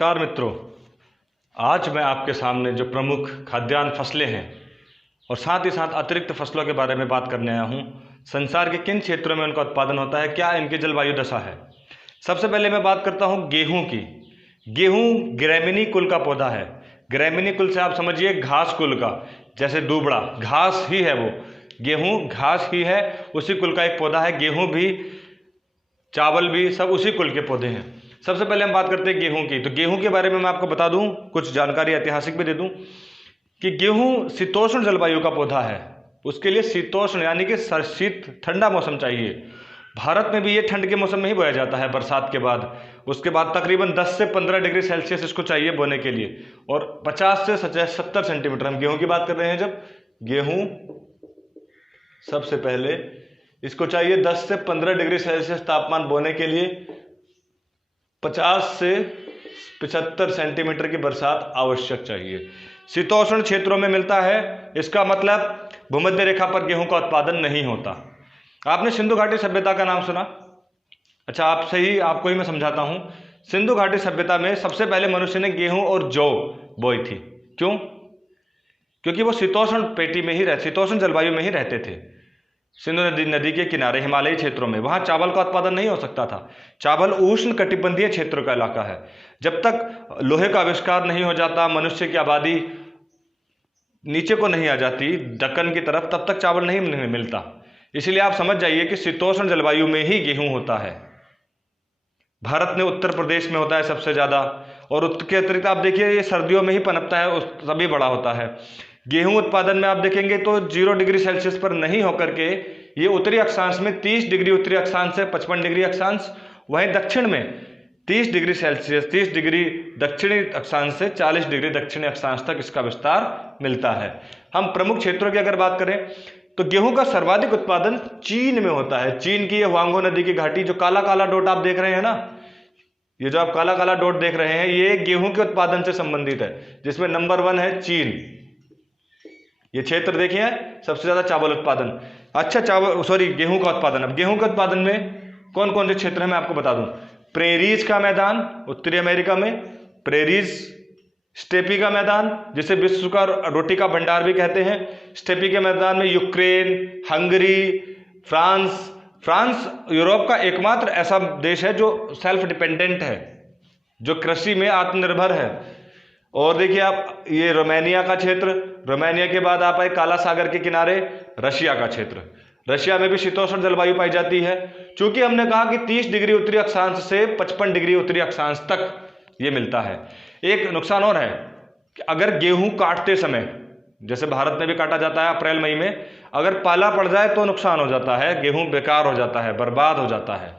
नमस्कार मित्रों, आज मैं आपके सामने जो प्रमुख खाद्यान्न फसलें हैं और साथ ही साथ अतिरिक्त फसलों के बारे में बात करने आया हूँ। संसार के किन क्षेत्रों में उनका उत्पादन होता है, क्या इनकी जलवायु दशा है। सबसे पहले मैं बात करता हूँ गेहूँ की। गेहूँ ग्रैमीनी कुल का पौधा है। ग्रैमीनी कुल से आप समझिए घास कुल का, जैसे दूबड़ा घास ही है वो, गेहूँ घास ही है, उसी कुल का एक पौधा है। गेहूँ भी, चावल भी, सब उसी कुल के पौधे हैं। सबसे पहले हम बात करते हैं गेहूं की। तो गेहूं के बारे में मैं आपको बता दूं, कुछ जानकारी ऐतिहासिक भी दे दूं कि गेहूं शीतोष्ण जलवायु का पौधा है। उसके लिए शीतोष्ण यानी कि शीत ठंडा मौसम चाहिए। भारत में भी ये ठंड के मौसम में ही बोया जाता है, बरसात के बाद। उसके बाद तकरीबन 10 से 15 डिग्री सेल्सियस इसको चाहिए बोने के लिए, और 50 से 70 सेंटीमीटर। हम गेहूं की बात कर रहे हैं। जब गेहूं सबसे पहले इसको चाहिए 10 से 15 डिग्री सेल्सियस तापमान बोने के लिए, 50 से 75 सेंटीमीटर की बरसात आवश्यक चाहिए। शीतोष्ण क्षेत्रों में मिलता है, इसका मतलब भूमध्य रेखा पर गेहूं का उत्पादन नहीं होता। आपने सिंधु घाटी सभ्यता का नाम सुना? अच्छा, आपको ही मैं समझाता हूं। सिंधु घाटी सभ्यता में सबसे पहले मनुष्य ने गेहूं और जौ बोई थी। क्यों? क्योंकि वो शीतोष्ण जलवायु में ही रहते थे। सिंधु नदी के किनारे हिमालयी क्षेत्रों में, वहां चावल का उत्पादन नहीं हो सकता था। चावल उष्ण कटिबंधीय क्षेत्रों का इलाका है। जब तक लोहे का आविष्कार नहीं हो जाता, मनुष्य की आबादी नीचे को नहीं आ जाती दक्कन की तरफ, तब तक चावल नहीं मिलता। इसलिए आप समझ जाइए कि शीतोष्ण जलवायु में ही गेहूं होता है। भारत में उत्तर प्रदेश में होता है सबसे ज्यादा, और उसके अतिरिक्त आप देखिए ये सर्दियों में ही पनपता है, तभी बड़ा होता है। गेहूं उत्पादन में आप देखेंगे तो 0 डिग्री सेल्सियस पर नहीं होकर के ये उत्तरी अक्षांश में 30 डिग्री उत्तरी अक्षांश से 55 डिग्री अक्षांश, वहीं दक्षिण में 30 डिग्री सेल्सियस 30 डिग्री दक्षिणी अक्षांश से 40 डिग्री दक्षिणी अक्षांश तक इसका विस्तार मिलता है। हम प्रमुख क्षेत्रों की अगर बात करें तो गेहूं का सर्वाधिक उत्पादन चीन में होता है। चीन की ये हुआंगो नदी की घाटी, जो काला काला डॉट आप देख रहे हैं ना, ये जो आप काला काला डॉट देख रहे हैं, ये गेहूं के उत्पादन से संबंधित है, जिसमें नंबर 1 है चीन। ये क्षेत्र देखिए सबसे ज्यादा चावल उत्पादन। अच्छा, गेहूं का उत्पादन। अब गेहूं के उत्पादन में कौन कौन से क्षेत्र हैं मैं आपको बता दूं। प्रेरीज का मैदान उत्तरी अमेरिका में, प्रेरीज, स्टेपी का मैदान जिसे विश्व का रोटी का भंडार भी कहते हैं, स्टेपी के मैदान में यूक्रेन, हंगरी, फ्रांस यूरोप का एकमात्र ऐसा देश है जो सेल्फ डिपेंडेंट है, जो कृषि में आत्मनिर्भर है। और देखिए आप, ये रोमानिया का क्षेत्र, रोमानिया के बाद आप आए काला सागर के किनारे रशिया का क्षेत्र। रशिया में भी शीतोष्ण जलवायु पाई जाती है। चूंकि हमने कहा कि 30 डिग्री उत्तरी अक्षांश से 55 डिग्री उत्तरी अक्षांश तक ये मिलता है। एक नुकसान और है कि अगर गेहूं काटते समय, जैसे भारत में भी काटा जाता है अप्रैल मई में, अगर पाला पड़ जाए तो नुकसान हो जाता है, गेहूं बेकार हो जाता है, बर्बाद हो जाता है।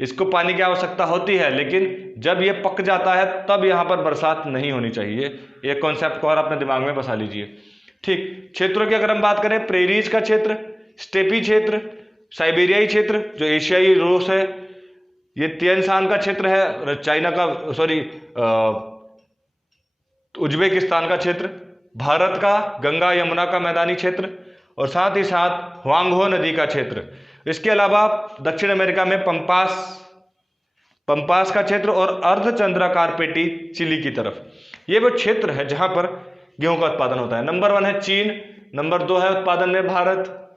इसको पानी की आवश्यकता होती है, लेकिन जब ये पक जाता है तब यहाँ पर बरसात नहीं होनी चाहिए। एक कॉन्सेप्ट को और अपने दिमाग में बसा लीजिए। ठीक, क्षेत्रों की अगर हम बात करें, प्रेरीज का क्षेत्र, स्टेपी क्षेत्र, साइबेरियाई क्षेत्र जो एशियाई रूस है, ये तिएन शान का क्षेत्र है, चाइना का उज्बेकिस्तान का क्षेत्र, भारत का गंगा यमुना का मैदानी क्षेत्र, और साथ ही साथ हुआंगहो नदी का क्षेत्र। इसके अलावा दक्षिण अमेरिका में पंपास का क्षेत्र और अर्धचंद्राकार पेटी चिली की तरफ। ये वो क्षेत्र है जहां पर गेहूं का उत्पादन होता है। नंबर 1 है चीन, नंबर 2 है उत्पादन में भारत,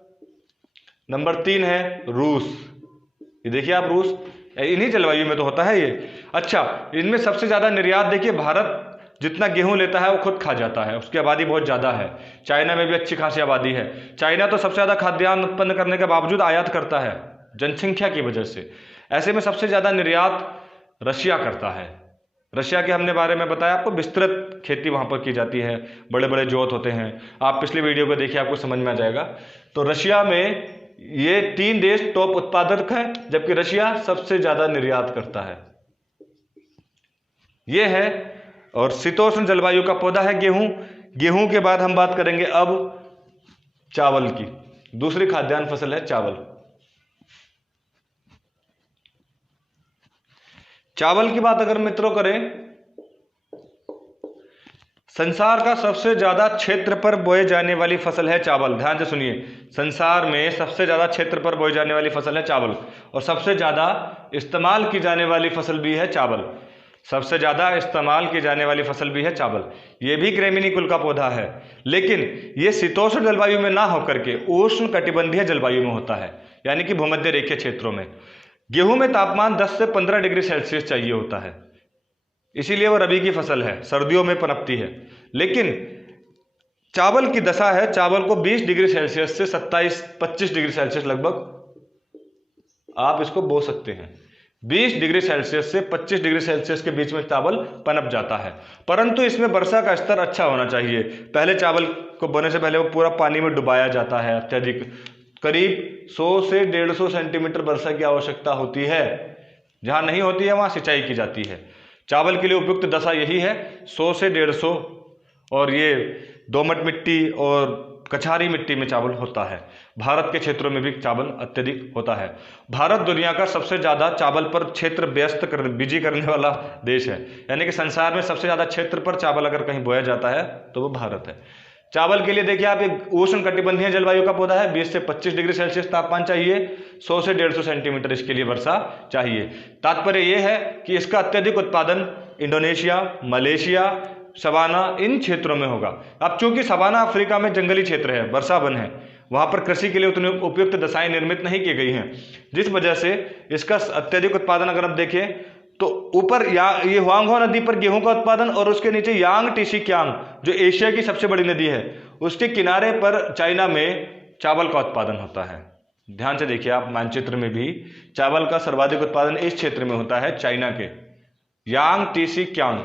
नंबर 3 है रूस। ये देखिए आप, रूस इन्हीं जलवायु में तो होता है ये। अच्छा, इनमें सबसे ज्यादा निर्यात देखिए, भारत जितना गेहूं लेता है वो खुद खा जाता है, उसकी आबादी बहुत ज्यादा है। चाइना में भी अच्छी खासी आबादी है। चाइना तो सबसे ज्यादा खाद्यान्न उत्पन्न करने के बावजूद आयात करता है जनसंख्या की वजह से। ऐसे में सबसे ज्यादा निर्यात रशिया करता है। रशिया के हमने बारे में बताया आपको, विस्तृत खेती वहां पर की जाती है, बड़े बड़े जोत होते हैं। आप पिछली वीडियो को देखिए, आपको समझ में आ जाएगा। तो रशिया में ये 3 देश टॉप उत्पादक है, जबकि रशिया सबसे ज्यादा निर्यात करता है। ये है, और शीतोष्ण जलवायु का पौधा है गेहूं। गेहूं के बाद हम बात करेंगे अब चावल की। दूसरी खाद्यान्न फसल है चावल। चावल की बात अगर मित्रों करें, संसार का सबसे ज्यादा क्षेत्र पर बोए जाने वाली फसल है चावल। ध्यान से सुनिए, संसार में सबसे ज्यादा क्षेत्र पर बोई जाने वाली फसल है चावल, और सबसे ज्यादा इस्तेमाल की जाने वाली फसल भी है चावल। सबसे ज़्यादा इस्तेमाल की जाने वाली फसल भी है चावल। ये भी ग्रेमिनी कुल का पौधा है, लेकिन ये शीतोष्ण जलवायु में ना होकर के उष्ण कटिबंधीय जलवायु में होता है, यानी कि भूमध्य रेखीय क्षेत्रों में। गेहूं में तापमान 10 से 15 डिग्री सेल्सियस चाहिए होता है, इसीलिए वो रबी की फसल है, सर्दियों में पनपती है। लेकिन चावल की दशा है, चावल को 20 डिग्री सेल्सियस से 27-25 डिग्री सेल्सियस लगभग आप इसको बो सकते हैं। 20 डिग्री सेल्सियस से 25 डिग्री सेल्सियस के बीच में चावल पनप जाता है, परंतु इसमें वर्षा का स्तर अच्छा होना चाहिए। पहले चावल को बोने से पहले वो पूरा पानी में डुबाया जाता है अत्यधिक, करीब 100 से 150 सेंटीमीटर वर्षा की आवश्यकता होती है। जहाँ नहीं होती है वहाँ सिंचाई की जाती है। चावल के लिए उपयुक्त दशा यही है, 100 से 150, और ये दोमट मिट्टी और कछारी मिट्टी में चावल होता है। भारत के क्षेत्रों में भी चावल अत्यधिक होता है। भारत दुनिया का सबसे ज़्यादा चावल पर क्षेत्र बिजी करने वाला देश है, यानी कि संसार में सबसे ज़्यादा क्षेत्र पर चावल अगर कहीं बोया जाता है तो वो भारत है। चावल के लिए देखिए आप, एक उष्ण कटिबंधीय जलवायु का पौधा है, 20 से 25 डिग्री सेल्सियस तापमान चाहिए, 100 से 150 सेंटीमीटर इसके लिए वर्षा चाहिए। तात्पर्य यह है कि इसका अत्यधिक उत्पादन इंडोनेशिया, मलेशिया, सवाना इन क्षेत्रों में होगा। अब चूंकि सवाना अफ्रीका में जंगली क्षेत्र है, वर्षा वन है, वहां पर कृषि के लिए उतनी उपयुक्त दशाएं निर्मित नहीं की गई हैं, जिस वजह से इसका अत्यधिक उत्पादन अगर आप देखें तो ऊपर ये हुआंगहो नदी पर गेहूं का उत्पादन, और उसके नीचे यांग टीसी क्यांग जो एशिया की सबसे बड़ी नदी है, उसके किनारे पर चाइना में चावल का उत्पादन होता है। ध्यान से देखिए आप, मानचित्र में भी चावल का सर्वाधिक उत्पादन इस क्षेत्र में होता है, चाइना के यांग टीसी क्यांग।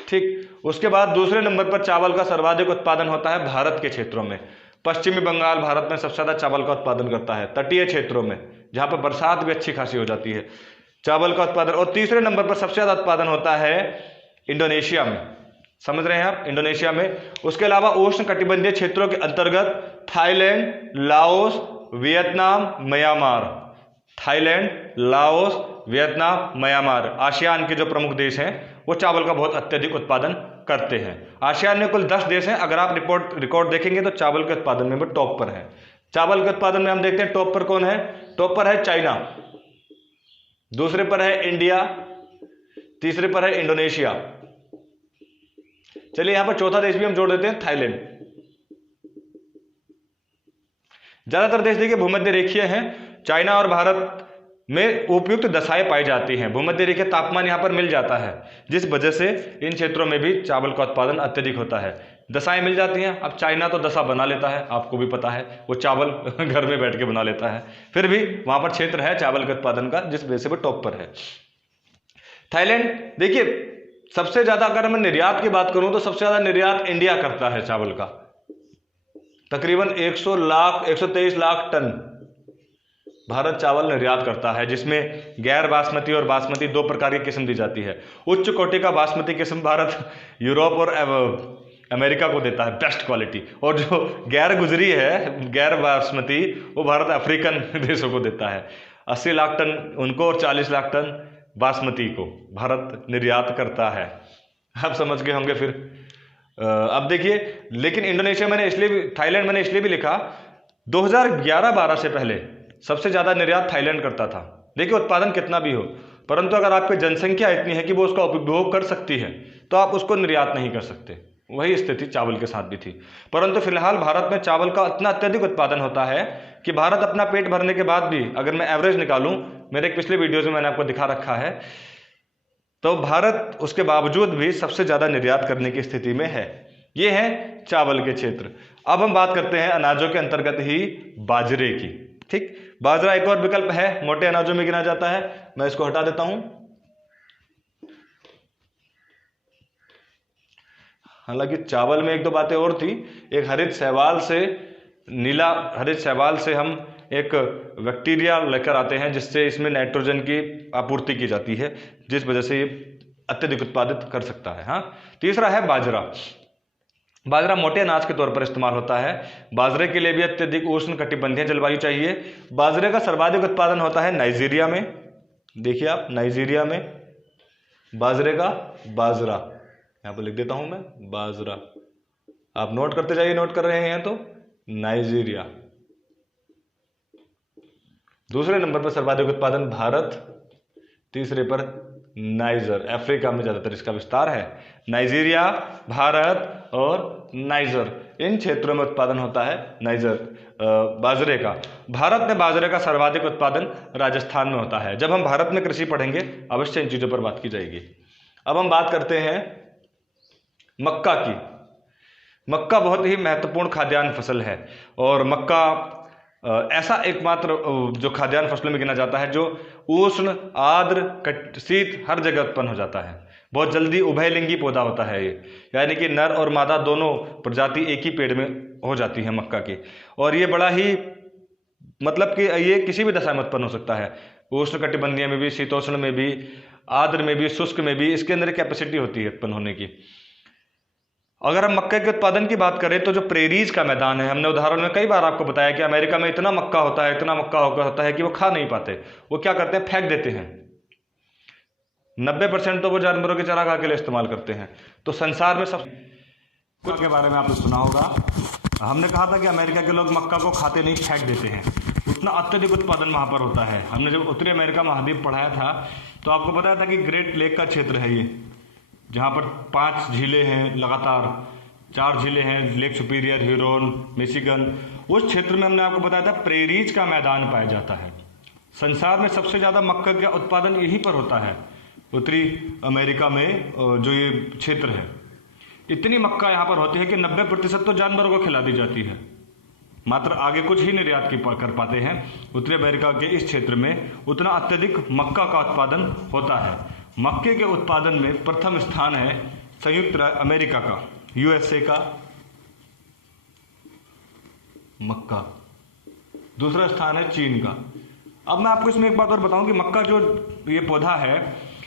ठीक, उसके बाद दूसरे नंबर पर चावल का सर्वाधिक उत्पादन होता है भारत के क्षेत्रों में। पश्चिमी बंगाल भारत में सबसे ज़्यादा चावल का उत्पादन करता है, तटीय क्षेत्रों में जहाँ पर बरसात भी अच्छी खासी हो जाती है, चावल का उत्पादन। और तीसरे नंबर पर सबसे ज़्यादा उत्पादन होता है इंडोनेशिया में। समझ रहे हैं आप, इंडोनेशिया में। उसके अलावा उष्ण कटिबंधीय क्षेत्रों के अंतर्गत Thailand, Laos, Vietnam, Myanmar. Thailand, Laos, Vietnam, Myanmar ASEAN के जो प्रमुख देश हैं वो चावल का बहुत अत्यधिक उत्पादन करते हैं। आसियान में कुल 10 देश हैं, अगर आप रिकॉर्ड देखेंगे तो चावल के उत्पादन में भी टॉप पर है। चावल के उत्पादन में हम देखते हैं टॉप पर कौन है, टॉप पर है चाइना, दूसरे पर है इंडिया, तीसरे पर है इंडोनेशिया। चलिए यहां पर चौथा देश भी हम जोड़ देते हैं, थाईलैंड। ज्यादातर देश देखिए भूमध्य रेखीय हैं। चाइना और भारत में उपयुक्त दशाएं पाई जाती हैं, भूमध्य रेखीय तापमान यहां पर मिल जाता है, जिस वजह से इन क्षेत्रों में भी चावल का उत्पादन अत्यधिक होता है। दशाएं मिल जाती हैं। अब चाइना तो दशा बना लेता है, आपको भी पता है, वो चावल घर में बैठ के बना लेता है, फिर भी वहां पर क्षेत्र है चावल के उत्पादन का, जिस वजह से वो टॉप पर है। थाईलैंड देखिए, सबसे ज्यादा अगर मैं निर्यात की बात करूं तो सबसे ज्यादा निर्यात इंडिया करता है चावल का, तकरीबन 123 लाख टन भारत चावल निर्यात करता है, जिसमें गैर बासमती और बासमती 2 प्रकार की किस्म दी जाती है। उच्च कोटि का बासमती किस्म भारत यूरोप और अमेरिका को देता है, बेस्ट क्वालिटी, और जो गैर गुजरी है, गैर बासमती, वो भारत अफ्रीकन देशों को देता है। 80 लाख टन उनको और 40 लाख टन बासमती को भारत निर्यात करता है। आप समझ गए होंगे फिर। अब देखिए, लेकिन इंडोनेशिया मैंने इसलिए भी, थाईलैंड मैंने इसलिए भी लिखा, 2011-12 से पहले सबसे ज़्यादा निर्यात थाईलैंड करता था। देखिए उत्पादन कितना भी हो, परंतु अगर आपकी जनसंख्या इतनी है कि वो उसका उपभोग कर सकती है तो आप उसको निर्यात नहीं कर सकते। वही स्थिति चावल के साथ भी थी। परंतु फिलहाल भारत में चावल का इतना अत्यधिक उत्पादन होता है कि भारत अपना पेट भरने के बाद भी, अगर मैं एवरेज निकालूं, मेरे एक पिछले वीडियोज में मैंने आपको दिखा रखा है, तो भारत उसके बावजूद भी सबसे ज़्यादा निर्यात करने की स्थिति में है। ये है चावल के क्षेत्र। अब हम बात करते हैं अनाजों के अंतर्गत ही बाजरे की। ठीक, बाजरा एक और विकल्प है, मोटे अनाजों में गिना जाता है। मैं इसको हटा देता हूं। हालांकि चावल में 1-2 बातें और थी। एक हरित शैवाल से, नीला हरित शैवाल से हम एक बैक्टीरिया लेकर आते हैं, जिससे इसमें नाइट्रोजन की आपूर्ति की जाती है, जिस वजह से ये अत्यधिक उत्पादित कर सकता है। हाँ, तीसरा है बाजरा। बाजरा मोटे अनाज के तौर पर इस्तेमाल होता है। बाजरे के लिए भी अत्यधिक उष्ण कटिबंधीय जलवायु चाहिए। बाजरे का सर्वाधिक उत्पादन होता है नाइजीरिया में। देखिए आप, नाइजीरिया में बाजरे का, बाजरा यहाँ पर लिख देता हूं मैं, बाजरा, आप नोट करते जाइए, नोट कर रहे हैं तो, नाइजीरिया। दूसरे नंबर पर सर्वाधिक उत्पादन भारत, तीसरे पर नाइजर। अफ्रीका में ज़्यादातर इसका विस्तार है। नाइजीरिया, भारत और नाइजर, इन क्षेत्रों में उत्पादन होता है बाजरे का। भारत में बाजरे का सर्वाधिक उत्पादन राजस्थान में होता है। जब हम भारत में कृषि पढ़ेंगे अवश्य इन चीज़ों पर बात की जाएगी। अब हम बात करते हैं मक्का की। मक्का बहुत ही महत्वपूर्ण खाद्यान्न फसल है और मक्का ऐसा एकमात्र जो खाद्यान्न फसलों में गिना जाता है जो उष्ण, आर्द्र, शीत हर जगह उत्पन्न हो जाता है। बहुत जल्दी उभयलिंगी पौधा होता है ये, यानी कि नर और मादा दोनों प्रजाति एक ही पेड़ में हो जाती है मक्का की। और ये बड़ा ही मतलब कि ये किसी भी दशा में उत्पन्न हो सकता है, उष्ण कटिबंधीय में भी, शीतोष्ण में भी, आर्द्र में भी, शुष्क में भी, इसके अंदर कैपेसिटी होती है उत्पन्न होने की। अगर हम मक्के के उत्पादन की बात करें तो जो प्रेरीज का मैदान है, हमने उदाहरण में कई बार आपको बताया कि अमेरिका में इतना मक्का होता है, इतना मक्का होता है कि वो खा नहीं पाते। वो क्या करते हैं, फेंक देते हैं। 90% तो वो जानवरों के चारागाह के लिए इस्तेमाल करते हैं। तो संसार में सब कुछ के बारे में आपने सुना होगा। हमने कहा था कि अमेरिका के लोग मक्का को खाते नहीं, फेंक देते हैं। उतना अत्यधिक उत्पादन वहाँ पर होता है। हमने जब उत्तरी अमेरिका महाद्वीप पढ़ाया था तो आपको बताया था कि ग्रेट लेक का क्षेत्र है ये, जहाँ पर 5 झीलें हैं, लगातार 4 झीलें हैं, लेक सुपीरियर, ह्यूरोन, मिशिगन। उस क्षेत्र में हमने आपको बताया था प्रेरीज का मैदान पाया जाता है। संसार में सबसे ज़्यादा मक्का का उत्पादन यहीं पर होता है, उत्तरी अमेरिका में जो ये क्षेत्र है। इतनी मक्का यहाँ पर होती है कि 90% तो जानवरों को खिला दी जाती है, मात्र आगे कुछ ही निर्यात कर पाते हैं। उत्तरी अमेरिका के इस क्षेत्र में उतना अत्यधिक मक्का का उत्पादन होता है। मक्के के उत्पादन में प्रथम स्थान है संयुक्त अमेरिका का, यूएसए का मक्का। दूसरा स्थान है चीन का। अब मैं आपको इसमें एक बात और बताऊं कि मक्का जो ये पौधा है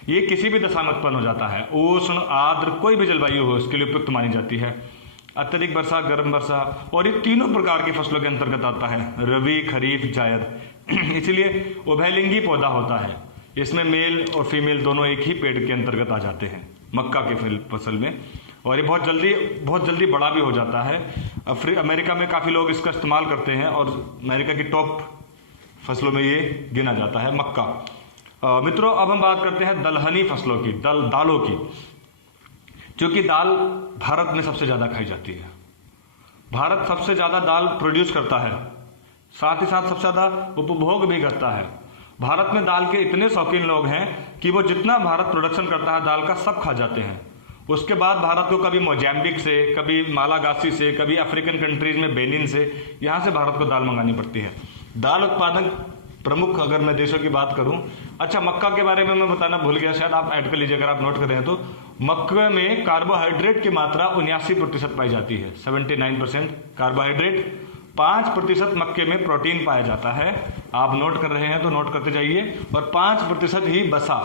ये किसी भी दशा में उत्पन्न हो जाता है। उष्ण, आर्द्र, कोई भी जलवायु हो इसके लिए उपयुक्त मानी जाती है। अत्यधिक वर्षा, गर्म वर्षा, और ये तीनों प्रकार की फसलों के अंतर्गत आता है, रबी, खरीफ, जायद। इसलिए उभयलिंगी पौधा होता है। इसमें मेल और फीमेल दोनों एक ही पेड़ के अंतर्गत आ जाते हैं मक्का के फसल में। और ये बहुत जल्दी बड़ा भी हो जाता है। अमेरिका में काफ़ी लोग इसका इस्तेमाल करते हैं और अमेरिका की टॉप फसलों में ये गिना जाता है मक्का। मित्रों, अब हम बात करते हैं दलहनी फसलों की, दालों की, क्योंकि दाल भारत में सबसे ज़्यादा खाई जाती है। भारत सबसे ज़्यादा दाल प्रोड्यूस करता है, साथ ही साथ सबसे ज़्यादा उपभोग भी करता है। भारत में दाल के इतने शौकीन लोग हैं कि वो जितना भारत प्रोडक्शन करता है दाल का सब खा जाते हैं। उसके बाद भारत को कभी मोजाम्बिक से, कभी मालागासी से, कभी अफ्रीकन कंट्रीज में बेनिन से, यहाँ से भारत को दाल मंगानी पड़ती है। दाल उत्पादन प्रमुख अगर मैं देशों की बात करूं, अच्छा मक्का के बारे में मैं बताना भूल गया, शायद आप ऐड कर लीजिए अगर आप नोट कर रहे हैं तो। मक्के में कार्बोहाइड्रेट की मात्रा 79% पाई जाती है, 79% कार्बोहाइड्रेट। 5% मक्के में प्रोटीन पाया जाता है। आप नोट कर रहे हैं तो नोट करते जाइए। और 5% ही बसा,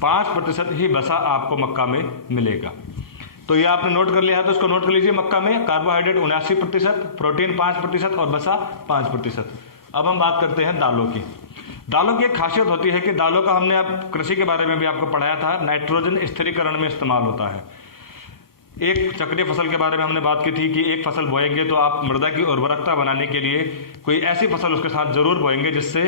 5% ही बसा आपको मक्का में मिलेगा। तो ये आपने नोट कर लिया है तो इसको नोट कर लीजिए। मक्का में कार्बोहाइड्रेट 79%, प्रोटीन 5% और बसा 5%। अब हम बात करते हैं दालों की। दालों की एक खासियत होती है कि दालों का हमने अब कृषि के बारे में भी आपको पढ़ाया था, नाइट्रोजन स्थिरीकरण में इस्तेमाल होता है। एक चक्रीय फसल के बारे में हमने बात की थी कि एक फसल बोएंगे तो आप मृदा की उर्वरकता बनाने के लिए कोई ऐसी फसल उसके साथ जरूर बोएंगे जिससे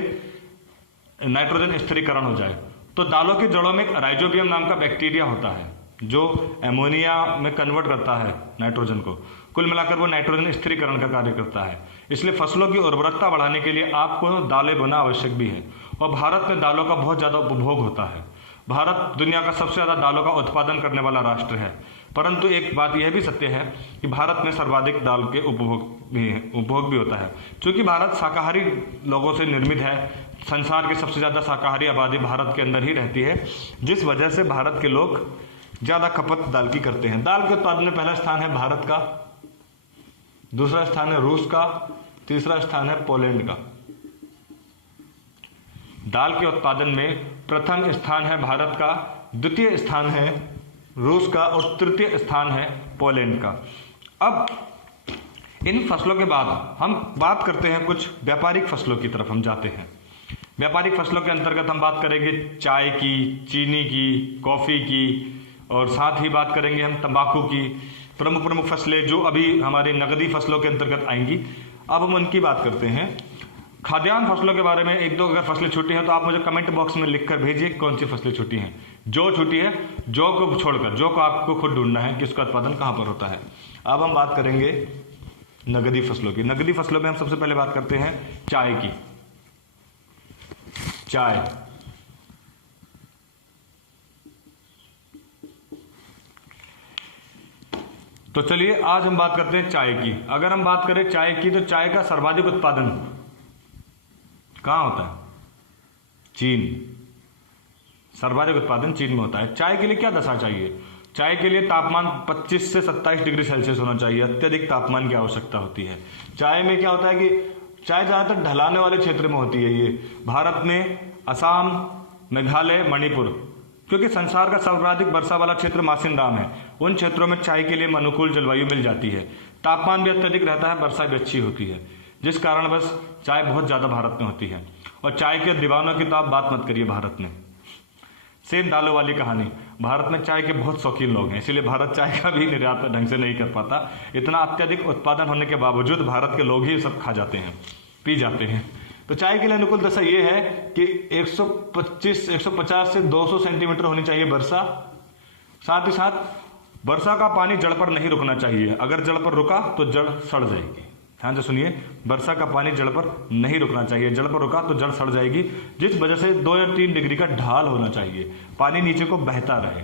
नाइट्रोजन स्थिरीकरण हो जाए। तो दालों की जड़ों में राइजोबियम नाम का बैक्टीरिया होता है जो एमोनिया में कन्वर्ट करता है नाइट्रोजन को। कुल मिलाकर वो नाइट्रोजन स्थिरीकरण का कार्य करता है। इसलिए फसलों की उर्वरकता बढ़ाने के लिए आपको दालें बोना आवश्यक भी है। और भारत में दालों का बहुत ज़्यादा उपभोग होता है। भारत दुनिया का सबसे ज़्यादा दालों का उत्पादन करने वाला राष्ट्र है। परंतु एक बात यह भी सत्य है कि भारत में सर्वाधिक दाल के उपभोग भी होता है। क्योंकि भारत शाकाहारी लोगों से निर्मित है, संसार की सबसे ज़्यादा शाकाहारी आबादी भारत के अंदर ही रहती है, जिस वजह से भारत के लोग ज़्यादा खपत दाल की करते हैं। दाल के उत्पादन में पहला स्थान है भारत का, दूसरा स्थान है रूस का, तीसरा स्थान है पोलैंड का। दाल के उत्पादन में प्रथम स्थान है भारत का, द्वितीय स्थान है रूस का और तृतीय स्थान है पोलैंड का। अब इन फसलों के बाद हम बात करते हैं कुछ व्यापारिक फसलों की तरफ हम जाते हैं। व्यापारिक फसलों के अंतर्गत हम बात करेंगे चाय की, चीनी की, कॉफ़ी की, और साथ ही बात करेंगे हम तंबाकू की। प्रमुख फसलें जो अभी हमारी नकदी फसलों के अंतर्गत आएंगी, अब हम उनकी बात करते हैं। खाद्यान्न फसलों के बारे में एक दो अगर फसलें छूटी हैं तो आप मुझे कमेंट बॉक्स में लिखकर भेजिए कौन सी फसलें छूटी हैं। जो छुट्टी है, जौ को छोड़कर, जौ को आपको खुद ढूंढना है कि उसका उत्पादन कहाँ पर होता है। अब हम बात करेंगे नगदी फसलों की। नगदी फसलों में हम सबसे पहले बात करते हैं चाय की। चाय, तो चलिए आज हम बात करते हैं चाय की। अगर हम बात करें चाय की, तो चाय का सर्वाधिक उत्पादन कहाँ होता है? चीन। सर्वाधिक उत्पादन चीन में होता है। चाय के लिए क्या दशा चाहिए? चाय के लिए तापमान 25 से 27 डिग्री सेल्सियस होना चाहिए। अत्यधिक तापमान की आवश्यकता होती है। चाय में क्या होता है कि चाय ज़्यादातर ढलाने वाले क्षेत्र में होती है। ये भारत में असम, मेघालय, मणिपुर, क्योंकि संसार का सर्वाधिक वर्षा वाला क्षेत्र मासिनराम है, उन क्षेत्रों में चाय के लिए अनुकूल जलवायु मिल जाती है। तापमान भी अत्यधिक रहता है, वर्षा भी अच्छी होती है, जिस कारण बस चाय बहुत ज़्यादा भारत में होती है। और चाय के दीवानों की तो आप बात मत करिए। भारत में सेम दालों वाली कहानी। भारत में चाय के बहुत शौकीन लोग हैं, इसीलिए भारत चाय का भी निर्यात ढंग से नहीं कर पाता। इतना अत्यधिक उत्पादन होने के बावजूद भारत के लोग ही सब खा जाते हैं, पी जाते हैं। तो चाय के लिए अनुकूल दशा ये है कि 150 से 200 सेंटीमीटर होनी चाहिए वर्षा। साथ ही साथ वर्षा का पानी जड़ पर नहीं रुकना चाहिए। अगर जड़ पर रुका तो जड़ सड़ जाएगी। ध्यान से सुनिए, वर्षा का पानी जड़ पर नहीं रुकना चाहिए। जड़ पर रुका तो जड़ सड़ जाएगी, जिस वजह से 2 या 3 डिग्री का ढाल होना चाहिए। पानी नीचे को बहता रहे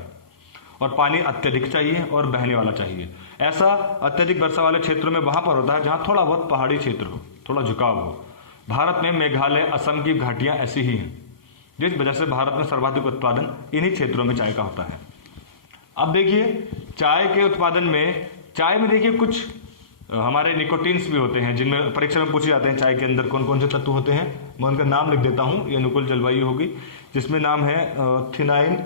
और पानी अत्यधिक चाहिए और बहने वाला चाहिए। ऐसा अत्यधिक वर्षा वाले क्षेत्रों में वहां पर होता है जहां थोड़ा बहुत पहाड़ी क्षेत्र हो, थोड़ा झुकाव हो। भारत में मेघालय, असम की घाटियां ऐसी ही हैं, जिस वजह से भारत में सर्वाधिक उत्पादन इन्हीं क्षेत्रों में चाय का होता है। अब देखिए चाय के उत्पादन में, चाय में देखिए कुछ हमारे निकोटीन्स भी होते हैं, जिनमें परीक्षा में पूछे जाते हैं चाय के अंदर कौन कौन से तत्व होते हैं। मैं उनका नाम लिख देता हूं, ये अनुकूल जलवायु होगी, जिसमें नाम है थिनाइन,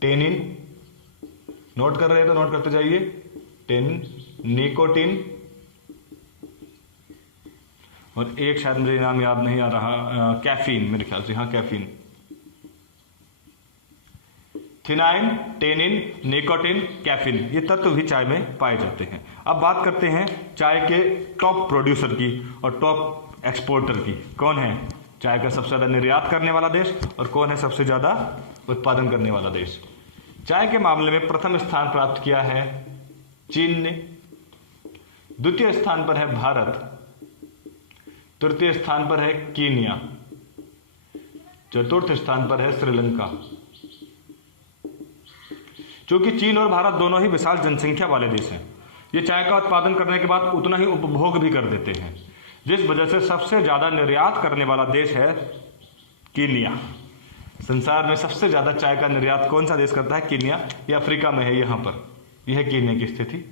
टेनिन, नोट कर रहे हैं तो नोट करते जाइए, टेनिन, निकोटीन, और एक शायद मुझे नाम याद नहीं आ रहा, कैफीन, मेरे ख्याल से, हाँ कैफीन। थिनाइन, टेनिन, निकोटीन, कैफीन, ये तत्व भी चाय में पाए जाते हैं। अब बात करते हैं चाय के टॉप प्रोड्यूसर की और टॉप एक्सपोर्टर की। कौन है चाय का सबसे ज्यादा निर्यात करने वाला देश और कौन है सबसे ज्यादा उत्पादन करने वाला देश? चाय के मामले में प्रथम स्थान प्राप्त किया है चीन ने, द्वितीय स्थान पर है भारत, तृतीय स्थान पर है कीनिया, चतुर्थ स्थान पर है श्रीलंका। क्योंकि चीन और भारत दोनों ही विशाल जनसंख्या वाले देश हैं, ये चाय का उत्पादन करने के बाद उतना ही उपभोग भी कर देते हैं, जिस वजह से सबसे ज्यादा निर्यात करने वाला देश है कीनिया। संसार में सबसे ज्यादा चाय का निर्यात कौन सा देश करता है? कीनिया। ये अफ्रीका में है, यहाँ पर यह है कीनिया की स्थिति,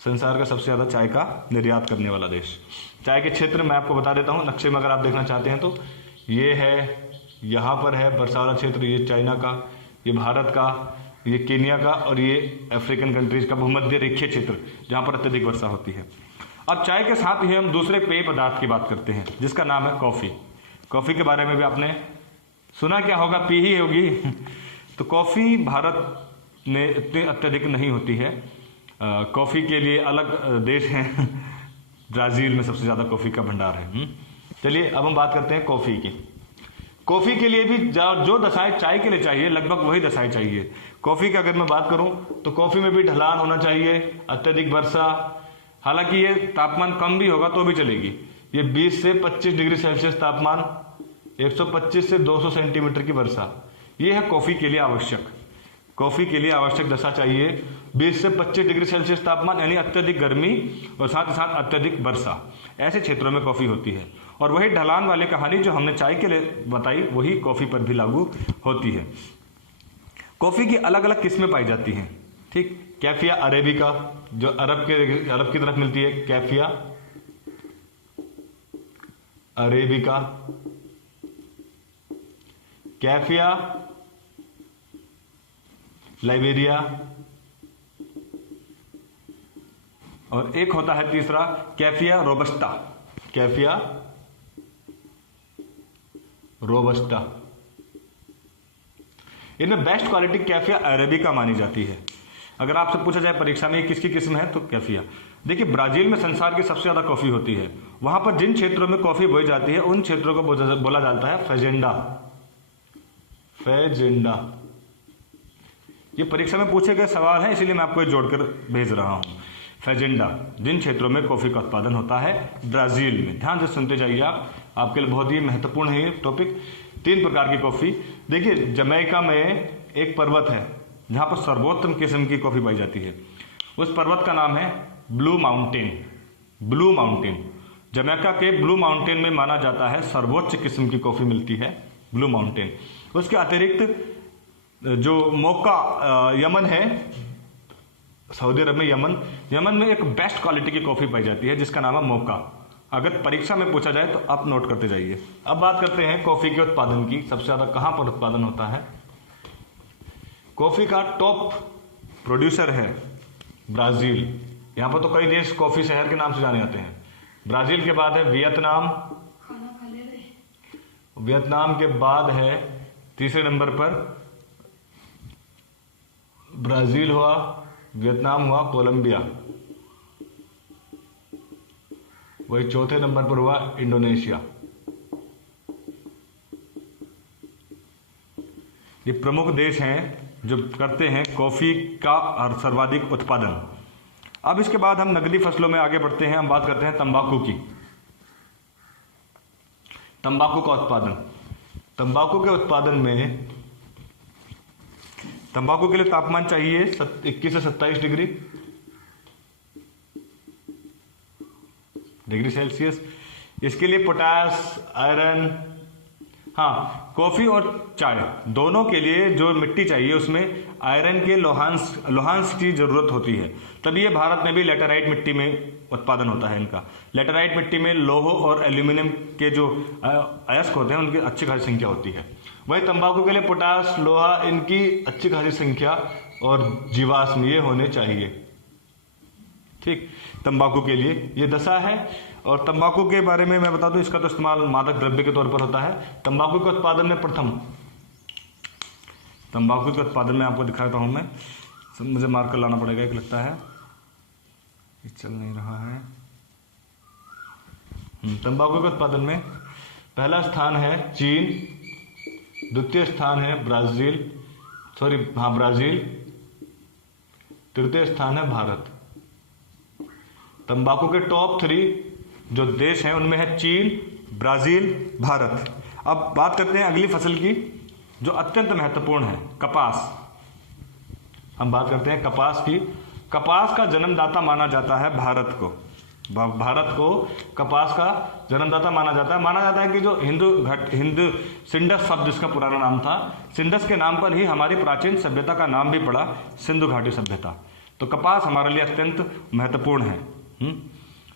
संसार का सबसे ज्यादा चाय का निर्यात करने वाला देश। चाय के क्षेत्र मैं आपको बता देता हूँ नक्शे में, अगर आप देखना चाहते हैं तो। ये है, यहाँ पर है वर्षा वाला क्षेत्र, ये चाइना का, ये भारत का, ये कीनिया का, और ये अफ्रीकन कंट्रीज का भूमध्य रेखीय क्षेत्र जहाँ पर अत्यधिक वर्षा होती है। अब चाय के साथ ही हम दूसरे पेय पदार्थ की बात करते हैं, जिसका नाम है कॉफ़ी। कॉफ़ी के बारे में भी आपने सुना क्या होगा, पी ही होगी। तो कॉफ़ी भारत में इतनी अत्यधिक नहीं होती है। कॉफ़ी के लिए अलग देश हैं, ब्राज़ील में सबसे ज़्यादा कॉफ़ी का भंडार है। चलिए अब हम बात करते हैं कॉफ़ी की। कॉफ़ी के लिए भी जो दशाएं चाय के लिए चाहिए, लगभग वही दशाएं चाहिए कॉफ़ी की। अगर मैं बात करूं तो कॉफ़ी में भी ढलान होना चाहिए, अत्यधिक वर्षा, हालांकि ये तापमान कम भी होगा तो भी चलेगी। ये 20 से 25 डिग्री सेल्सियस तापमान, 125 से 200 सेंटीमीटर की वर्षा, ये है कॉफ़ी के लिए आवश्यक। कॉफ़ी के लिए आवश्यक दशा चाहिए 20 से 25 डिग्री सेल्सियस तापमान, यानी अत्यधिक गर्मी और साथ ही साथ अत्यधिक वर्षा। ऐसे क्षेत्रों में कॉफ़ी होती है। और वही ढलान वाली कहानी जो हमने चाय के लिए बताई, वही कॉफ़ी पर भी लागू होती है। कॉफ़ी की अलग अलग किस्में पाई जाती हैं, ठीक। कैफिया अरेबिका, जो अरब की तरफ मिलती है, कैफिया अरेबिका, कैफिया लाइबेरिया, और एक होता है तीसरा कैफिया रोबस्टा। कैफिया रोबस्टा, इनमें बेस्ट क्वालिटी कैफिया अरेबिका मानी जाती है। अगर आपसे पूछा जाए परीक्षा में ये किसकी किस्म है, तो कैफिया। देखिए ब्राजील में संसार की सबसे ज्यादा कॉफी होती है। वहां पर जिन क्षेत्रों में कॉफी बोई जाती है उन क्षेत्रों को बोला जाता है फेजेंडा। फैजेंडा। ये परीक्षा में पूछे गए सवाल हैं, इसीलिए मैं आपको ये जोड़कर भेज रहा हूँ। फैजेंडा जिन क्षेत्रों में कॉफ़ी का उत्पादन होता है ब्राज़ील में। ध्यान से सुनते जाइए आप, आपके लिए बहुत ही महत्वपूर्ण है ये टॉपिक। 3 प्रकार की कॉफ़ी। देखिए, जमैका में एक पर्वत है जहाँ पर सर्वोत्तम किस्म की कॉफ़ी पाई जाती है। उस पर्वत का नाम है blue mountain. Blue mountain, Jamaica के ब्लू माउंटेन में माना जाता है सर्वोच्च किस्म की कॉफ़ी मिलती है, ब्लू माउंटेन। उसके अतिरिक्त जो मोका यमन है, सऊदी अरब में यमन में एक बेस्ट क्वालिटी की कॉफ़ी पाई जाती है जिसका नाम है मोका। अगर परीक्षा में पूछा जाए तो आप नोट करते जाइए। अब बात करते हैं कॉफ़ी के उत्पादन की। सबसे ज़्यादा कहाँ पर उत्पादन होता है? कॉफ़ी का टॉप प्रोड्यूसर है ब्राज़ील। यहाँ पर तो कई देश कॉफ़ी शहर के नाम से जाने जाते हैं। ब्राज़ील के बाद है वियतनाम। वियतनाम के बाद है तीसरे नंबर पर ब्राज़ील हुआ, वियतनाम हुआ, कोलंबिया। वही चौथे नंबर पर हुआ इंडोनेशिया। ये प्रमुख देश हैं जो करते हैं कॉफ़ी का सर्वाधिक उत्पादन। अब इसके बाद हम नकदी फसलों में आगे बढ़ते हैं। हम बात करते हैं तंबाकू की। तंबाकू का उत्पादन। तंबाकू के उत्पादन में तंबाकू के लिए तापमान चाहिए 21 से 27 डिग्री सेल्सियस। इसके लिए पोटास, आयरन, हाँ, कॉफ़ी और चाय दोनों के लिए जो मिट्टी चाहिए उसमें आयरन के लोहांश की ज़रूरत होती है। तभी ये भारत में भी लेटराइट मिट्टी में उत्पादन होता है इनका। लेटराइट मिट्टी में लोह और एल्यूमिनियम के जो अयस्क होते हैं उनकी अच्छी खासी संख्या होती है। वही तंबाकू के लिए पोटास, लोहा, इनकी अच्छी खासी संख्या और जीवाश्म ये होने चाहिए। ठीक, तंबाकू के लिए ये दशा है। और तंबाकू के बारे में मैं बता दूं, इसका तो इस्तेमाल मादक द्रव्य के तौर पर होता है। तंबाकू के उत्पादन में प्रथम, तंबाकू के उत्पादन में आपको दिखाता हूं मैं, मुझे मार्कर लाना पड़ेगा एक, लगता है ये चल नहीं रहा है। तंबाकू के उत्पादन में पहला स्थान है चीन, द्वितीय स्थान है ब्राज़ील, तृतीय स्थान है भारत। तंबाकू के टॉप 3 जो देश हैं उनमें है चीन, ब्राज़ील, भारत। अब बात करते हैं अगली फसल की जो अत्यंत महत्वपूर्ण है, कपास। हम बात करते हैं कपास की। कपास का जन्मदाता माना जाता है भारत को। भारत को कपास का जन्मदाता माना जाता है। माना जाता है कि जो हिंदू सिंडस शब्द जिसका पुराना नाम था, सिंडस के नाम पर ही हमारी प्राचीन सभ्यता का नाम भी पड़ा, सिंधु घाटी सभ्यता। तो कपास हमारे लिए अत्यंत महत्वपूर्ण है।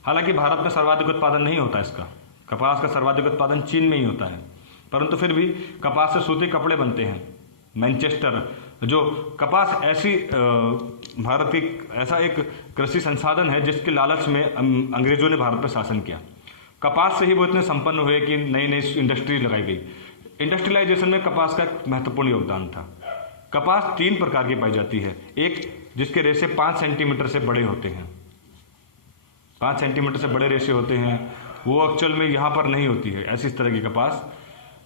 हालांकि भारत में सर्वाधिक उत्पादन नहीं होता इसका। कपास का सर्वाधिक उत्पादन चीन में ही होता है, परंतु फिर भी कपास से सूती कपड़े बनते हैं। मैनचेस्टर, जो कपास भारत की ऐसा एक कृषि संसाधन है जिसके लालच में अंग्रेजों ने भारत पर शासन किया। कपास से ही वो इतने संपन्न हुए कि नई नई इंडस्ट्री लगाई गई। इंडस्ट्रियलाइजेशन में कपास का एक महत्वपूर्ण योगदान था। कपास 3 प्रकार की पाई जाती है। एक जिसके रेशे 5 सेंटीमीटर से बड़े होते हैं, 5 सेंटीमीटर से बड़े रेशे होते हैं, वो एक्चुअल में यहाँ पर नहीं होती है। ऐसी इस तरह की कपास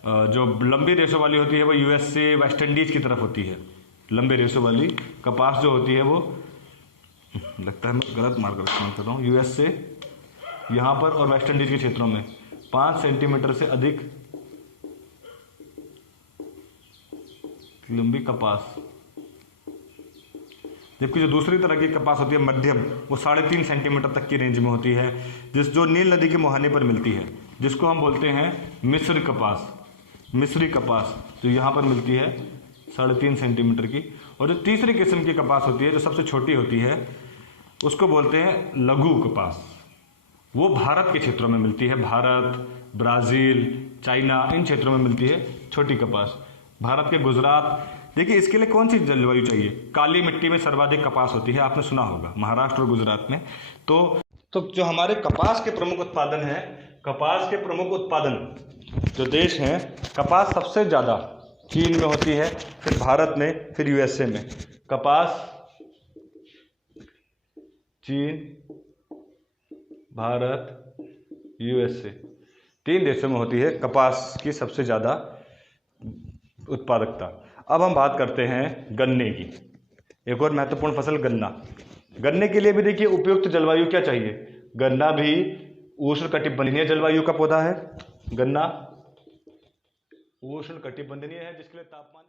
जो लंबी रेशों वाली होती है वो यूएसए, वेस्ट इंडीज की तरफ होती है। लंबे रेशों वाली कपास जो होती है वो, लगता है मैं गलत मार्कर इस्तेमाल कर रहा हूँ, यूएसए यहाँ पर और वेस्ट इंडीज के क्षेत्रों में 5 सेंटीमीटर से अधिक लंबी कपास। जबकि जो दूसरी तरह की कपास होती है मध्यम, वो 3.5 सेंटीमीटर तक की रेंज में होती है, जो नील नदी के मुहाने पर मिलती है, जिसको हम बोलते हैं मिस्री कपास। मिस्री कपास जो यहाँ पर मिलती है 3.5 सेंटीमीटर की। और जो तीसरी किस्म की कपास होती है जो सबसे छोटी होती है उसको बोलते हैं लघु कपास। वो भारत के क्षेत्रों में मिलती है। भारत, ब्राज़ील, चाइना, इन क्षेत्रों में मिलती है छोटी कपास। भारत के गुजरात, देखिए इसके लिए कौन सी जलवायु चाहिए? काली मिट्टी में सर्वाधिक कपास होती है, आपने सुना होगा, महाराष्ट्र और गुजरात में। तो जो हमारे कपास के प्रमुख उत्पादन है, कपास के प्रमुख उत्पादन जो देश हैं, कपास सबसे ज़्यादा चीन में होती है, फिर भारत में, फिर यूएसए में। कपास चीन, भारत, यूएसए, 3 देशों में होती है कपास की सबसे ज़्यादा उत्पादकता। अब हम बात करते हैं गन्ने की। एक और महत्वपूर्ण फसल गन्ना। गन्ने के लिए भी देखिए उपयुक्त जलवायु क्या चाहिए। गन्ना भी उष्णकटिबंधीय जलवायु का पौधा है। गन्ना उष्णकटिबंधीय है जिसके लिए तापमान